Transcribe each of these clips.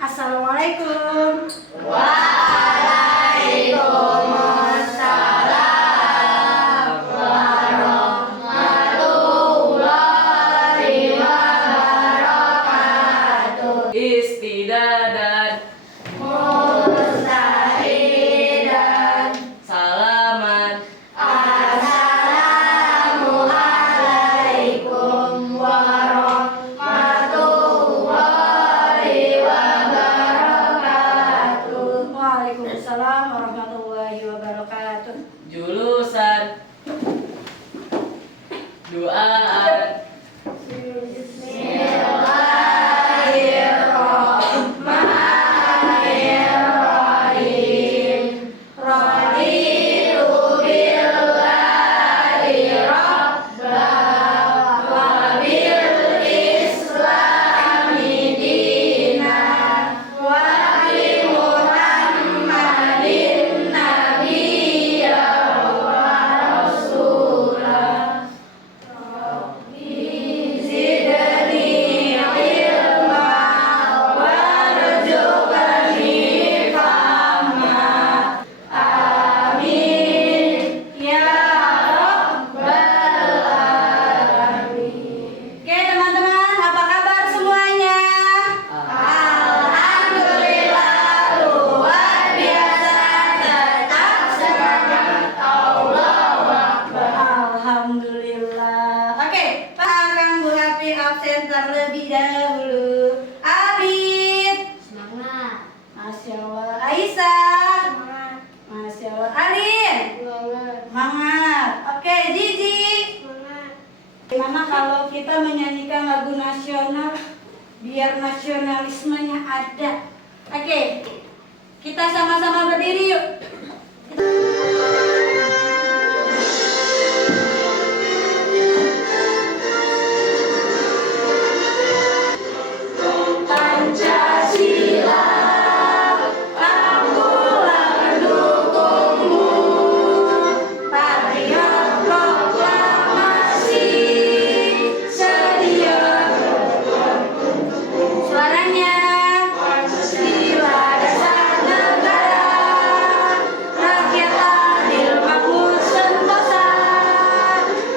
Assalamualaikum. Waalaikumsalam warahmatullahi wabarakatuh. Istidadan, Mustahidan, salaman, assalamualaikum warahmatullahi wabarakatuh. Waalaikumsalam warahmatullahi wabarakatuh. julusan, duaan, Bismillahirrahmanirrahim. Raditu billahi rabba wa bil islami dinan wa bi Muhammadin nabiyya wa rasulah. Zidni ilma warzuqni fahma. Amin ya rabbal alamin. Oke teman-teman, apa kabar semuanya? Alhamdulillah luar biasa, tetap semangat, Allahu Akbar. Alhamdulillah. Oke, Pak akan Bu Hafi absen terlebih dahulu. Abid, Semangat. Masya Allah. Aisyah, Semangat. Masya Allah. Alin, Semangat. semangat. Oke, Jiji. Semangat. Gimana kalau kita menyanyikan lagu nasional biar nasionalismenya ada? Oke, kita sama-sama berdiri yuk. Pancasila, akulah pendukungmu. Patriot proklamasi, sedia Suaranya. Pancasila dasar negara, rakyat adil makmur sentosa,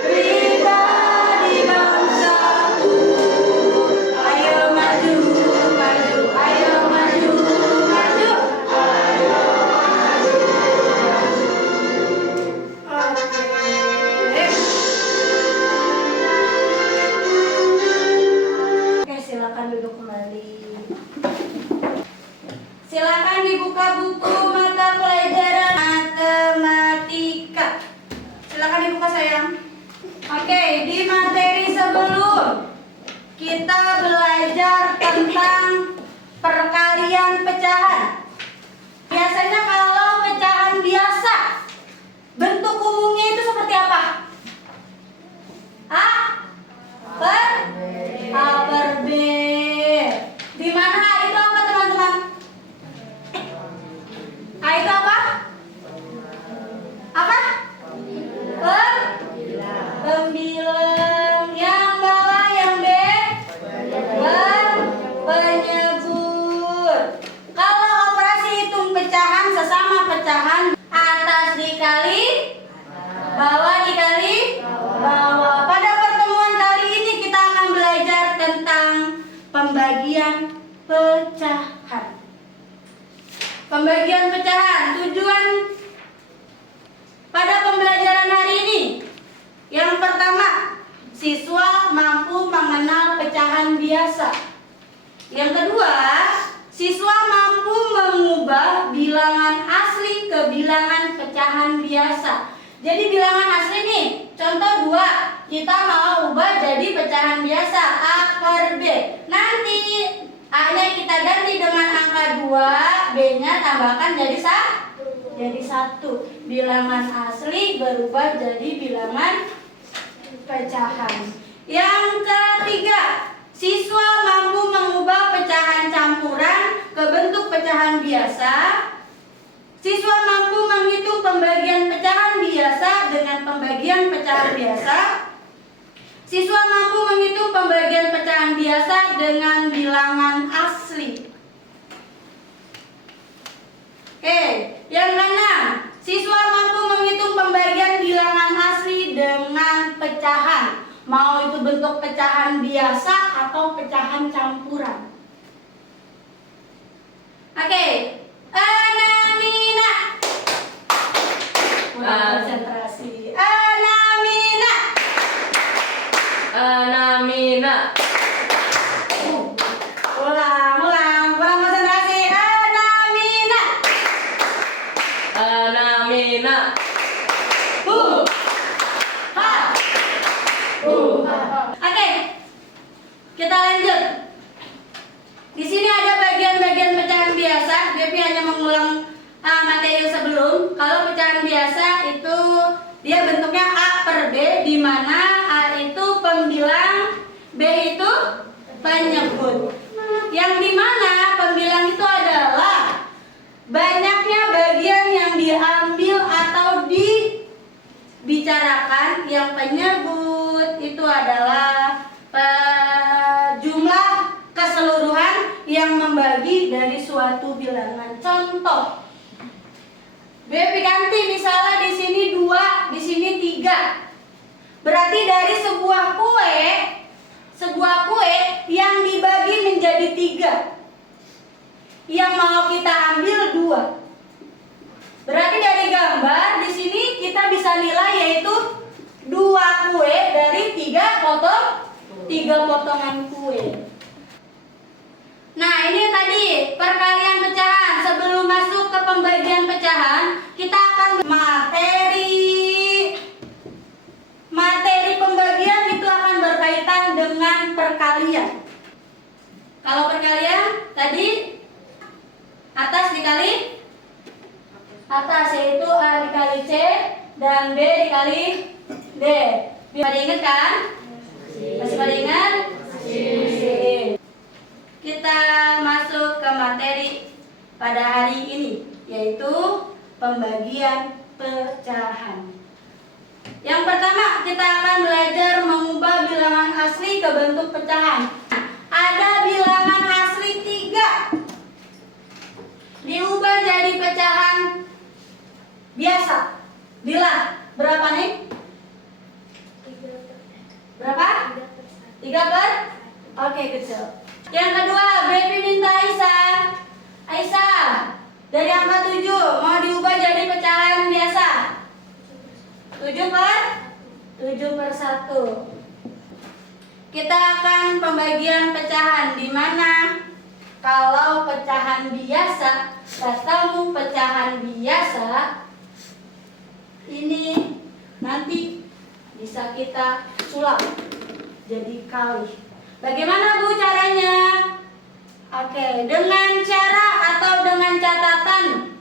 pribadi bangsaku. Ayo maju, maju, ayo maju, maju. Oke, silakan duduk kembali. Silakan dibuka buku mata pelajaran matematika. Silakan dibuka sayang. Oke, di materi sebelum kita belajar tentang perkalian pecahan. Biasanya kalau pecahan biasa, bentuk umumnya itu seperti apa? A per B. Di mana A itu apa teman-teman? A itu apa? Apa? Pembilang. Yang bawah yang B? Penyebut. Kalau operasi hitung pecahan sesama pecahan, atas dikali bawah dikali bawah. Pada pertemuan kali ini kita akan belajar tentang pembagian pecahan. Pembagian pecahan, tujuan pada pembelajaran hari ini. Yang pertama, siswa mampu mengenal pecahan biasa. Yang kedua, siswa mampu mengubah bilangan asli ke bilangan pecahan biasa. Jadi bilangan asli nih, contoh 2, kita mau ubah jadi pecahan biasa A per B. Nanti A-nya kita ganti dengan angka 2, B-nya tambahkan jadi 1. Bilangan asli berubah jadi bilangan pecahan. Yang ketiga, siswa mampu mengubah pecahan campuran ke bentuk pecahan biasa. Siswa mampu menghitung pembagian pecahan biasa dengan pembagian pecahan biasa. Siswa mampu menghitung pembagian pecahan biasa dengan bilangan asli. bentuk pecahan biasa atau pecahan campuran. Oke, Anamina. Konsentrasi. Anamina. Anamina. Ulang konsentrasi. Anamina. Anamina. Oke, kita lanjut. Di sini ada bagian-bagian pecahan biasa. Devi hanya mengulang materi sebelum. Kalau pecahan biasa itu dia bentuknya A per B, di mana A itu pembilang, B itu penyebut. Yang di mana pembilang itu adalah banyaknya bagian yang diambil atau dibicarakan. Yang penyebut itu adalah jumlah keseluruhan yang membagi dari suatu bilangan. Contoh, Bepi ganti misalnya di sini 2, di sini 3. Berarti dari sebuah kue yang dibagi menjadi 3, yang mau kita ambil 2. Berarti dari gambar di sini kita bisa nilai yaitu 2 kue dari 3 potongan kue. Nah, ini tadi perkalian pecahan. Sebelum masuk ke pembagian pecahan, kita akan materi pembagian itu akan berkaitan dengan perkalian. Kalau perkalian tadi atas dikali atas, yaitu A dikali C dan B dikali D. Pada ingat kan? Masih pada ingat? Kita masuk ke materi pada hari ini, yaitu pembagian pecahan. Yang pertama, kita akan belajar mengubah bilangan asli ke bentuk pecahan. Ada bilangan asli 3 diubah jadi pecahan biasa. Bila berapa nih? Berapa? 3 per? Oke, kecil. Yang kedua, Bepi minta Aisyah dari angka 7 mau diubah jadi pecahan biasa. 7 per 1. Kita akan pembagian pecahan, di mana kalau pecahan biasa ketemu pecahan biasa, ini nanti bisa kita sulap jadi kali. Bagaimana Bu caranya? Oke, dengan cara atau dengan catatan.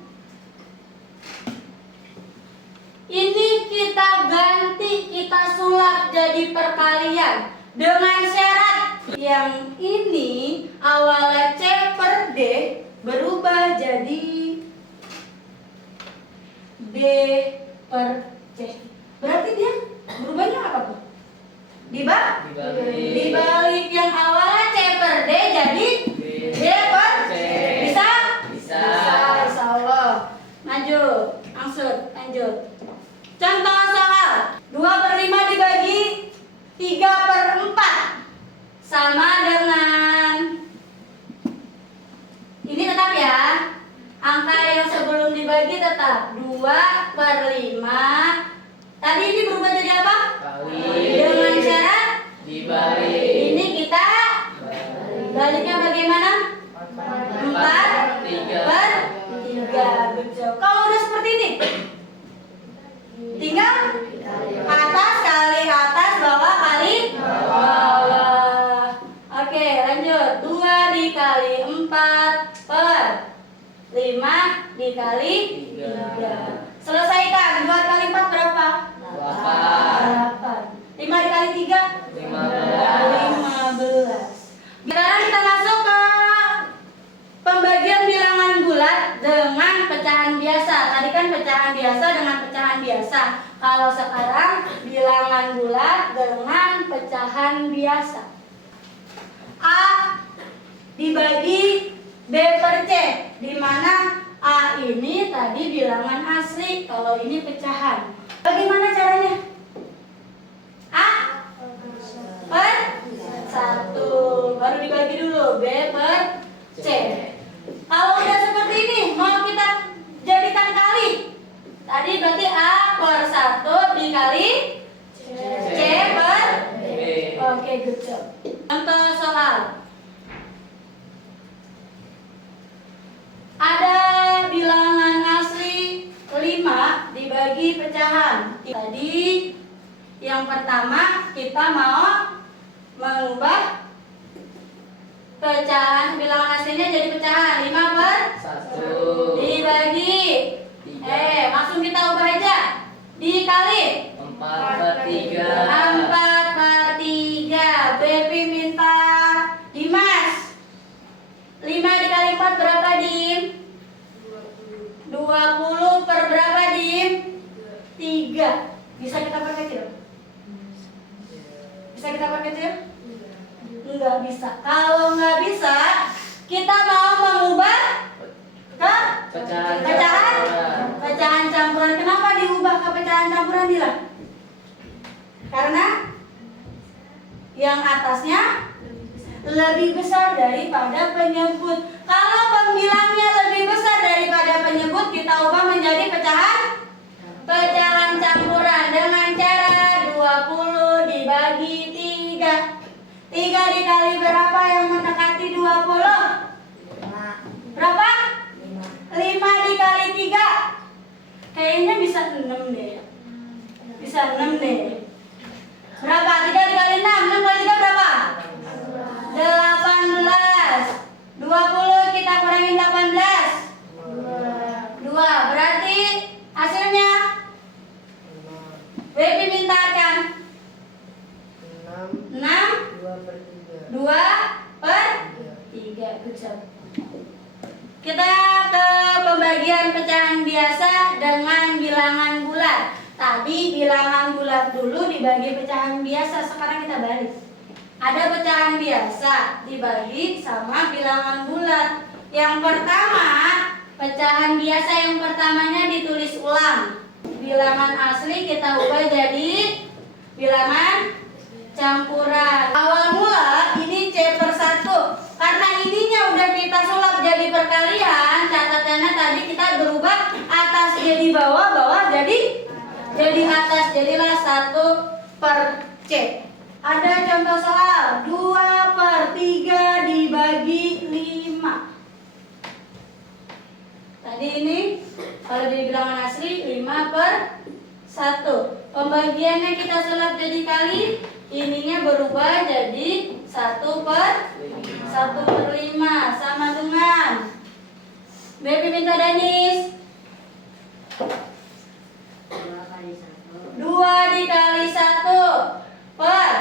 Ini kita ganti, kita sulap jadi perkalian dengan syarat yang ini awalnya C per D berubah jadi D per C. Berarti dia berubahnya apa Bu? Dibalik yang awalnya C per D jadi D per C. Bisa? Bisa, insya Allah. Maju, lanjut. Contoh soal 2 per 5 dibagi 3 per 4 sama dengan, ini tetap ya, angka yang sebelum dibagi tetap 2 per 5. Tadi ini berubah jadi apa? Dengan syarat dibalik. Ini kita baliknya bagaimana? 4 per 3. Betul. Kalau udah seperti ini, tinggal atas kali atas, bawah kali bawah. Oke, lanjut. 2 dikali 4 per 5 dikali 3. Selesaikan. 2 kali 4 berapa? 8. 5 dikali 3? 15. Sekarang kita masuk ke pembagian bilangan bulat dengan pecahan biasa. Tadi kan pecahan biasa dengan pecahan biasa. Kalau sekarang bilangan bulat dengan pecahan biasa. A dibagi B per C, di mana A ini tadi bilangan asli, kalau ini pecahan. Bagaimana caranya? A per C. Kalau udah seperti ini, mau kita jadikan kali. Tadi berarti A per 1 dikali C per B. Oke, good job. Contoh soal. Ada bilangan asli 5 dibagi pecahan. Tadi yang pertama kita mau mengubah pecahan bilangan aslinya jadi pecahan 5 per 1 dibagi. Langsung kita ubah aja. Dikali 4 per 3. 4 per 3. Baby minta Dimas. 5 dikali 4 berapa, Dim? 20 per berapa, Dim? 3. Bisa kita perkecil? Bisa kita perkecil? Enggak bisa. Kalau nggak bisa, kita mau mengubah ke pecahan campuran. Kenapa diubah ke pecahan campuran, Dila? Karena yang atasnya lebih besar daripada penyebut. Kalau pembilangnya lebih besar daripada penyebut, kita ubah menjadi pecahan campuran dengan cara 20 dibagi 3. 3 dikali berapa yang mendekati 20? Berapa? 5 dikali 3. Kayaknya bisa 6 deh. Bisa 6 deh. Berapa? 3 dikali 6. 6 kali 3 berapa? 18. 20 kita kurangin 18. 2. Berarti hasilnya Baby minta kan? 6 2 per 3. Good job. Kita ke pembagian pecahan biasa dengan bilangan bulat. Tadi bilangan bulat dulu dibagi pecahan biasa, sekarang kita balik. Ada pecahan biasa dibagi sama bilangan bulat. Yang pertama, pecahan biasa yang pertamanya ditulis ulang. Bilangan asli kita ubah jadi bilangan campuran. Awal mula ini C per 1. Karena ininya udah kita sulap jadi perkalian, catatannya tadi kita berubah atas jadi bawah, bawah jadi atas, jadilah 1 per C. Ada contoh soal 2 per 3 dibagi 5. Tadi ini kalau di bilangan asli 5 per 1. Pembagiannya kita sulap jadi kali, ininya berubah jadi 1 per 5 sama dengan Baby minta Danis 2 dikali 1 per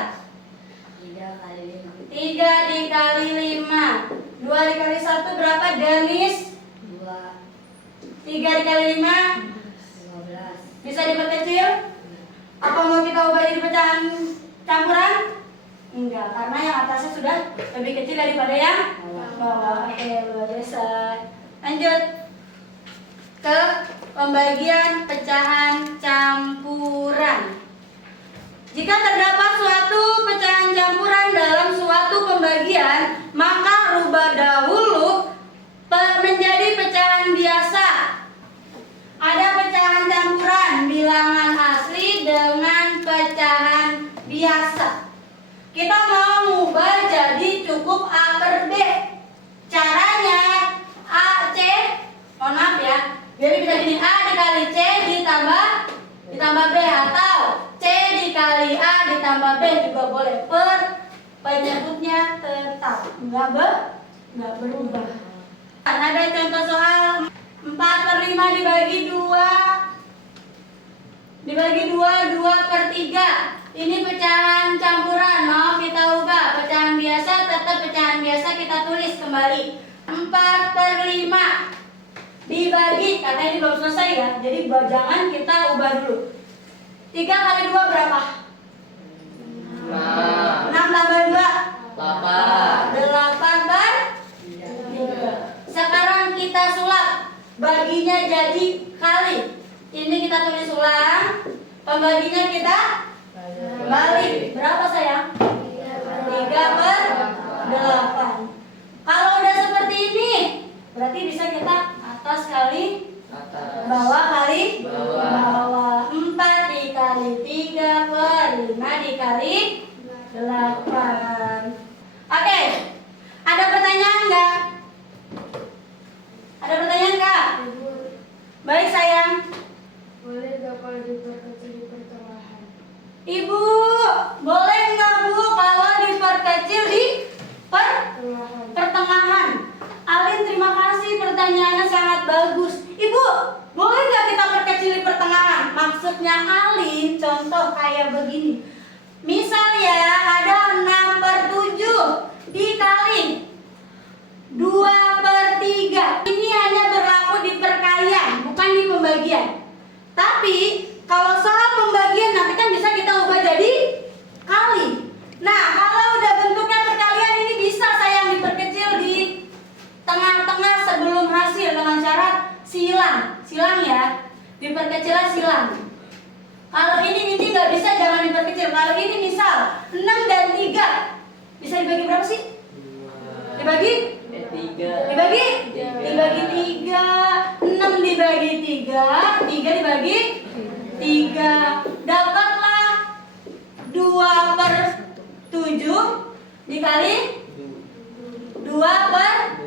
3 dikali 5. 2 dikali 1 berapa, Danis? 3 dikali 5 bisa diperkecil? Apa mau kita ubah jadi pecahan campuran? Enggak, karena yang atasnya sudah lebih kecil daripada yang bawah. Oke, luar biasa. Lanjut ke pembagian pecahan campuran. Jika terdapat suatu pecahan campuran dalam suatu pembagian, maka rubah dahulu menjadi pecahan biasa. Ada pecahan campuran bilangan asli dengan pecahan biasa. Kita mau mengubah jadi cukup A per B. Caranya A, C, mohon maaf ya, jadi bisa gini, A dikali C ditambah B, atau C dikali A ditambah B juga boleh. Per penyebutnya tetap nggak berubah. Ada contoh soal 4 per 5 dibagi 2 per 3. Ini pecahan campuran, mau kita ubah pecahan biasa, tetap pecahan biasa kita tulis kembali 4 per 5 dibagi, karena ini belum selesai ya, jadi jangan kita ubah dulu. 3 kali 2 berapa? 6 tambah 2 8 per 3. Sekarang kita sulap, baginya jadi kali. Ini kita tulis ulang, pembaginya kita balik. Berapa sayang? 3 per 8. Kalau udah seperti pertanyaannya sangat bagus. Ibu, boleh nggak kita perkecil di pertengahan? Maksudnya Alin, contoh kayak begini. Misal ya, ada 6/7 dikali 2/3. Ini hanya berlaku di perkalian, bukan di pembagian. Tapi kalau soal pembagian nanti kan bisa kita ubah jadi kali. Nah, kalau udah bentuknya perkalian ini bisa sayang diperkecil di tengah-tengah sebelum hasil dengan syarat silang. Silang ya, diperkecilnya silang. Kalau ini nggak bisa, jangan diperkecil. Kalau ini misal 6 dan 3 bisa dibagi berapa sih? Dibagi 3. Dibagi 3. 6 dibagi 3, 3 dibagi 3. Dapatlah 2/7 dikali 2/1.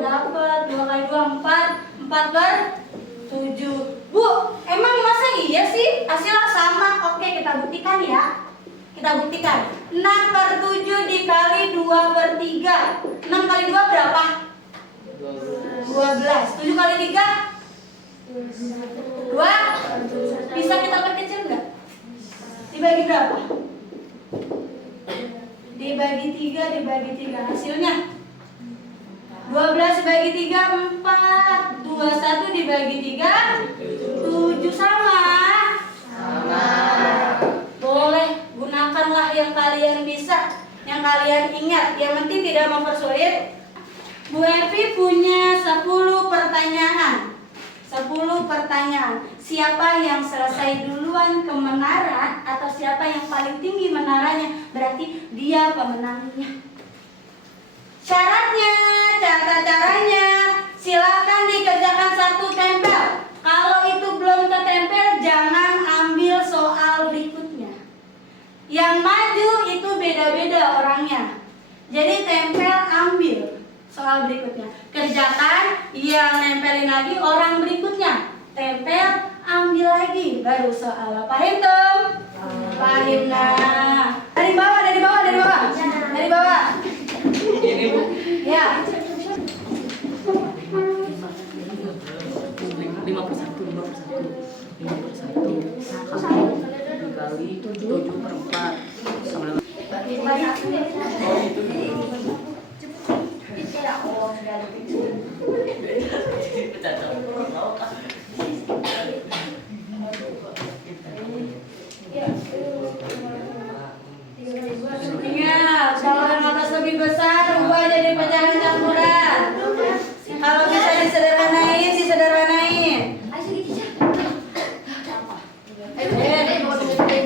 Dapat 2 kali 2 4. 4/7. Bu, emang masa iya sih hasilnya sama? Oke, kita buktikan ya. Kita buktikan. 6/7 dikali 2/3. 6 kali 2 berapa? 12. 7 kali 3? 2. Bisa kita perkecil nggak? Dibagi berapa? Dibagi 3, dibagi 3. Hasilnya 12 dibagi 3, 4. 21 dibagi 3, 7. Sama? Boleh, gunakanlah yang kalian bisa, yang kalian ingat. Yang penting tidak mempersulit. Bu Evi punya 10 pertanyaan. 10 pertanyaan. Siapa yang selesai duluan ke menara atau siapa yang paling tinggi menaranya, berarti dia pemenangnya. Syaratnya, caranya, silakan dikerjakan satu tempel. Kalau itu belum ketempel, jangan ambil soal berikutnya. Yang maju itu beda-beda orangnya. Jadi tempel, ambil soal berikutnya. Kerjakan, yang nempelin lagi orang berikutnya. Tempel, ambil lagi, baru soal. Paham tuh? Paham. Nah, dari bawah. Ini Bu. Ya. 5/1 dikali 7/4 sama dengan Ingat, kalau yang atas lebih besar, ubah jadi pecahan campuran. Kalau bisa disederhanain.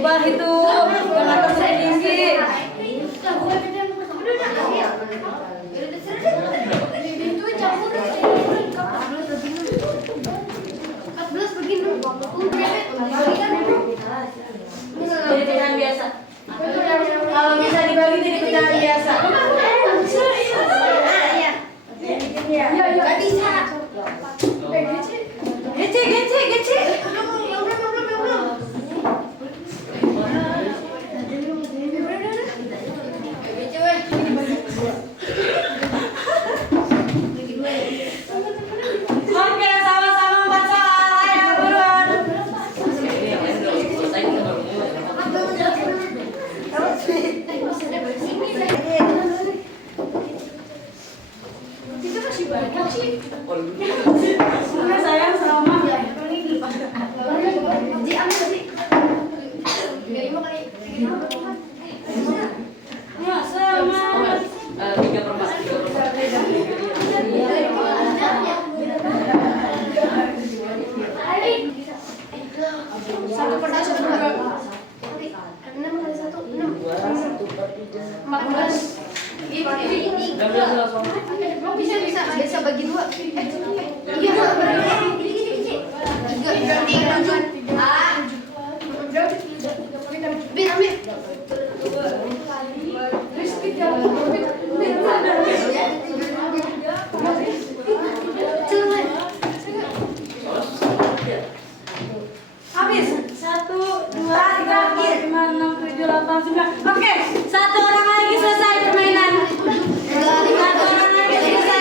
Ubah itu, yang atas lebih tinggi. Jadi pecahan biasa. Kalau bisa dibagi jadi pecahan biasa. Gak bisa. Gece. Oke, sama-sama baca. Ayo buruan. Oke, sayang selama. Ya, sama. 14. Bisa bagi 2. Habis. 1, 2, 3, 4, 5, 6, 7, 8, 9. Oke, satu orang lagi selesai permainan. Satu orang lagi selesai.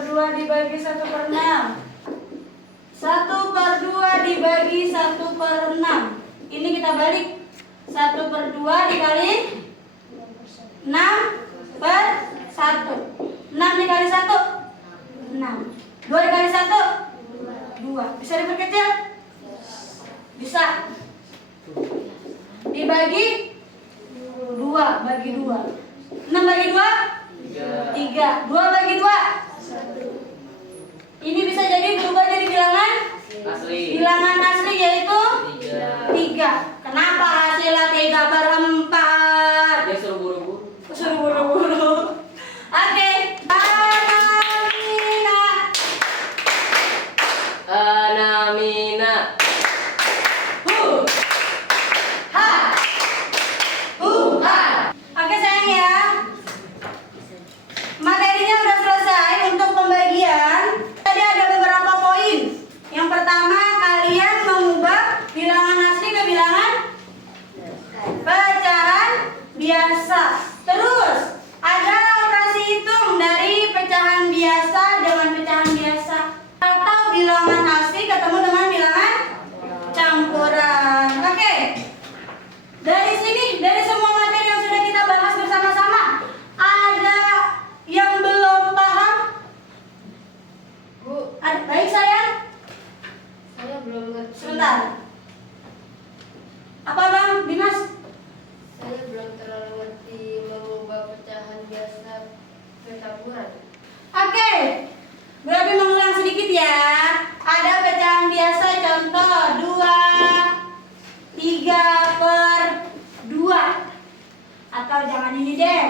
1/2 dibagi 1/6. 1/2 dibagi 1/6. Ini kita balik. 1/2 dikali 6/1. 6 dikali 1 6. 2 dikali 1 2. Bisa diperkecil? Bisa. Dibagi 2 bagi 2. 6 bagi 2 3. 2 bagi 2 ini bisa jadi berubah jadi bilangan asli yaitu 3. Kenapa hasilnya 3/4? Dia suruh buru-buru. Suruh buru-buru. Oke. Anamina. Oke sayang ya. Materinya udah selesai untuk pembagian. Tadi ada beberapa poin. Yang pertama, kalian mengubah bilangan asli ke bilangan pecahan biasa. Terus ada operasi hitung dari pecahan biasa dengan pecahan biasa, atau bilangan asli ketemu dengan bilangan campuran. Oke. Dari sini, dari semua materi yang sudah kita bahas bersama-sama, ada yang belum paham? Bu, Baik sayang. saya belum ngerti. Sebentar. Apa Bang Dimas? Saya belum terlalu ngerti mengubah pecahan biasa ke campuran. Oke. Berarti mengulang sedikit ya. Ada pecahan biasa contoh 2/3/2. Atau jangan ini deh.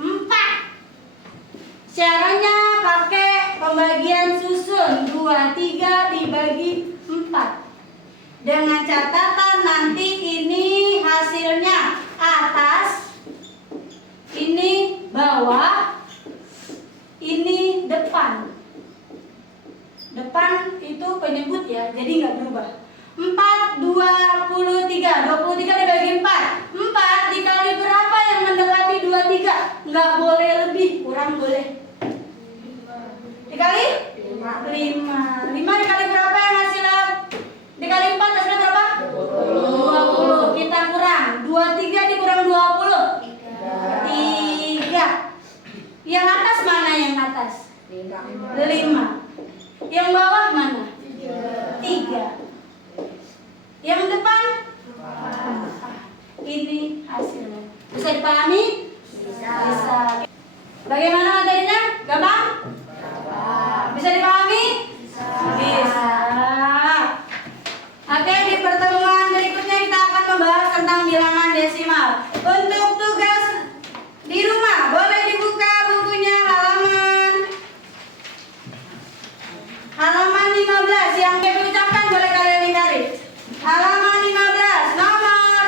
4. Caranya pakai pembagian susun 2/3 dibagi 4. Dengan catatan nanti ini hasilnya atas, ini bawah, ini depan. Depan itu penyebut ya, jadi nggak berubah. 4/23. 23 dibagi 4. 4 dikali berapa yang mendekati 23? Nggak boleh lebih, kurang boleh. Dikali 5. 5 dikali berapa yang hasilnya? Dikali 4 hasilnya berapa? 20. Kita kurang 23 dikurang 20 3. Yang atas mana yang atas? 5. Yang bawah mana? 3. Yang depan? Ini hasilnya. Bisa dipahami? Bisa. Bagaimana materinya? Gampang? Bisa dipahami? Bisa. Oke, di pertemuan berikutnya kita akan membahas tentang bilangan desimal. Untuk tugas di rumah, boleh dibuka bukunya halaman 15. Yang Kevin ucapkan boleh kalian ingkari. Halaman 15 nomor.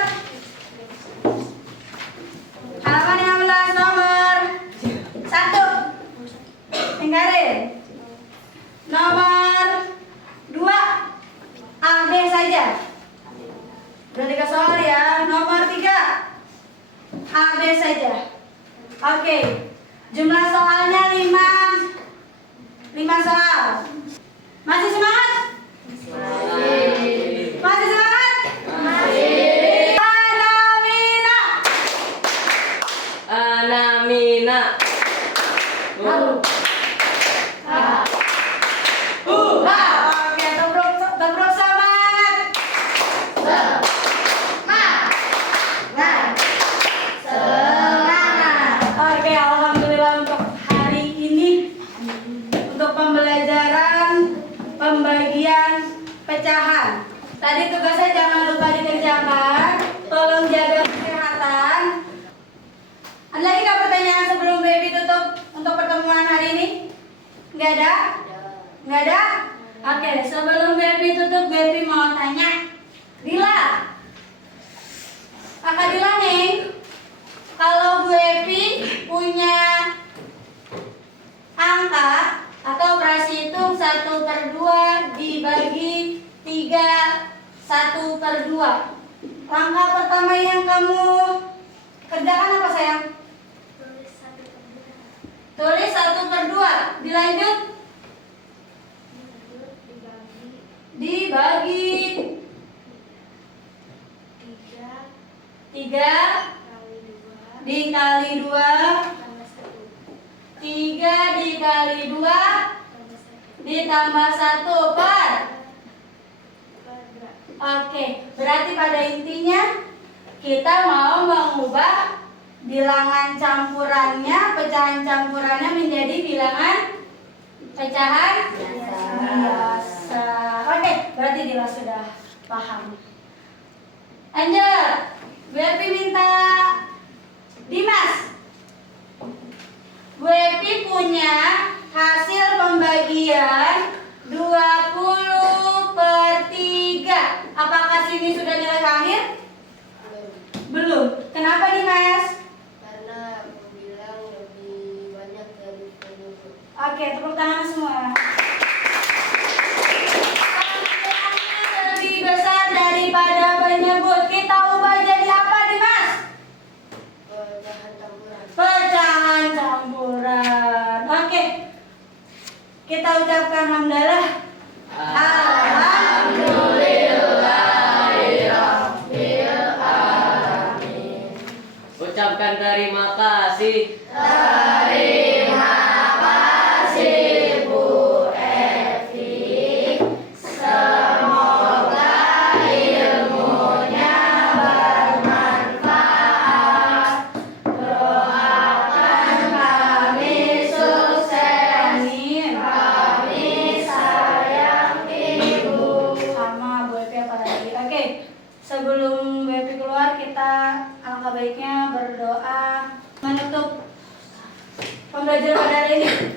Halaman 15 nomor 1. Ingkari. Nomor 2. AB saja. Udah 3 soal ya. Nomor 3. AB saja. Oke. Jumlah soalnya 5 soal. Masih semangat? Masih semangat? Anamina. Oke, tebruk semangat. Semangat. Oke, alhamdulillah untuk hari ini, untuk pembelajaran pembagian pecahan. Tadi tugasnya jangan lupa dikerjakan. Tolong jaga kesehatan. Ada lagi nggak pertanyaan sebelum Baby tutup untuk pertemuan hari ini? Nggak ada? Nggak ada? Oke, sebelum Baby tutup, Baby mau tanya Dila. Kakak Dila nih, kalau Baby punya angka atau operasi hitung 1/2 dibagi 3 1/2. Langkah pertama yang kamu kerjakan apa sayang? Tulis 1/2. Dilanjut dikali 2 3 dikali 2 ditambah 1 per. Oke, berarti pada intinya kita mau mengubah bilangan campurannya, pecahan campurannya menjadi bilangan pecahan biasa. Oke, berarti Dila sudah paham. Lanjut, Bu Epi minta Dimas. Bu Epi punya hasil pembagian 20/3. Apakah sini sudah nilai akhir? Belum. Kenapa Dimas? Karena aku bilang lebih banyak dari penyebut. Oke, tepuk tangan semua. Hasilnya lebih besar daripada penyebut. Kita ubah jadi apa Dimas? Pecahan campuran. Pecahan campuran. Oke. Kita ucapkan hamdalah. Ucapkan terima kasih. Sama Bu Epi apalagi. Oke, sebelum Bu Epi keluar kita alangkah baiknya berdoa menutup pembelajaran pada hari ini.